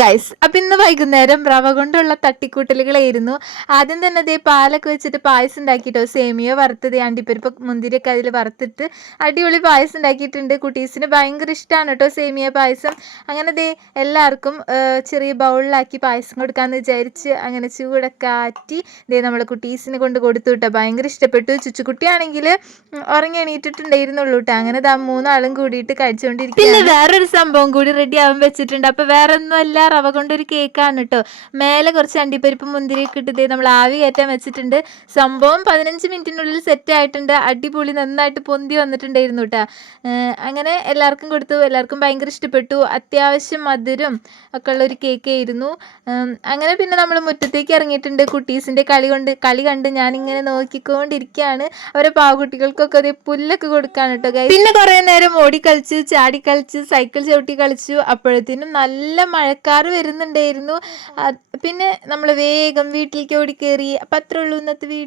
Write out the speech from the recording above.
Guys, അപ്പം ഇന്ന് വൈകുന്നേരം റവ കൊണ്ടുള്ള തട്ടിക്കൂട്ടലുകളായിരുന്നു. ആദ്യം തന്നെ അതേ പാലൊക്കെ വെച്ചിട്ട് പായസം ഉണ്ടാക്കിയിട്ടോ, സേമിയ വറുത്തത്, അണ്ടിപ്പരിപ്പ് മുന്തിരിയൊക്കെ അതിൽ വറുത്തിട്ട് അടിപൊളി പായസം ഉണ്ടാക്കിയിട്ടുണ്ട്. കുട്ടീസിന് ഭയങ്കര ഇഷ്ടമാണ് കേട്ടോ സേമിയ പായസം. അങ്ങനെ ദേ എല്ലാവർക്കും ചെറിയ ബൗളിലാക്കി പായസം കൊടുക്കാമെന്ന് വിചാരിച്ച് അങ്ങനെ ചൂടൊക്കെ ആറ്റി ദേ നമ്മൾ കുട്ടീസിന് കൊണ്ട് കൊടുത്തു കേട്ടോ. ഭയങ്കര ഇഷ്ടപ്പെട്ടു. ചുച്ചുകുട്ടിയാണെങ്കിൽ ഉറങ്ങി എണീറ്റിട്ടുണ്ടായിരുന്നുള്ളൂ കേട്ടോ. അങ്ങനെ ദാ മൂന്നാളും കൂടിയിട്ട് കഴിച്ചുകൊണ്ടിരിക്കും. പിന്നെ വേറൊരു സംഭവം കൂടി റെഡി ആവാൻ വെച്ചിട്ടുണ്ട്. അപ്പോൾ വേറെ ഒന്നുമല്ല, റവ കൊണ്ടൊരു കേക്കാണ് കേട്ടോ. മേലെ കുറച്ച് അണ്ടിപ്പരിപ്പ് മുന്തിരിയൊക്കെ ഇട്ടിട്ട് നമ്മൾ ആവി കയറ്റാൻ വെച്ചിട്ടുണ്ട്. സംഭവം 15 മിനിറ്റിനുള്ളിൽ സെറ്റ് ആയിട്ടുണ്ട്. അടിപൊളി, നന്നായിട്ട് പൊന്തി വന്നിട്ടുണ്ടായിരുന്നു കേട്ടോ. അങ്ങനെ എല്ലാവർക്കും കൊടുത്തു. എല്ലാവർക്കും ഭയങ്കര ഇഷ്ടപ്പെട്ടു. അത്യാവശ്യം മധുരം ഒക്കെ ഉള്ളൊരു കേക്ക് ആയിരുന്നു. അങ്ങനെ പിന്നെ നമ്മൾ മുറ്റത്തേക്ക് ഇറങ്ങിയിട്ടുണ്ട്. കുട്ടീസിൻ്റെ കളി കണ്ട് ഞാനിങ്ങനെ നോക്കിക്കൊണ്ടിരിക്കുകയാണ്. അവരെ പാവകുട്ടികൾക്കൊക്കെ അതേ പുല്ലൊക്കെ കൊടുക്കാണ് കേട്ടോ ഗൈസ്. പിന്നെ കുറേ നേരം ഓടിക്കളിച്ചു, ചാടിക്കളിച്ചു, സൈക്കിൾ ചവിട്ടി കളിച്ചു. അപ്പോഴത്തേനും നല്ല മഴക്കാറ് വരുന്നുണ്ടായിരുന്നു. പിന്നെ നമ്മൾ വേഗം വീട്ടിലേക്ക് ഓടിക്കേറി. അപ്പം അത്രേ ഉള്ളൂ ഇന്നത്തെ വീഡിയോ.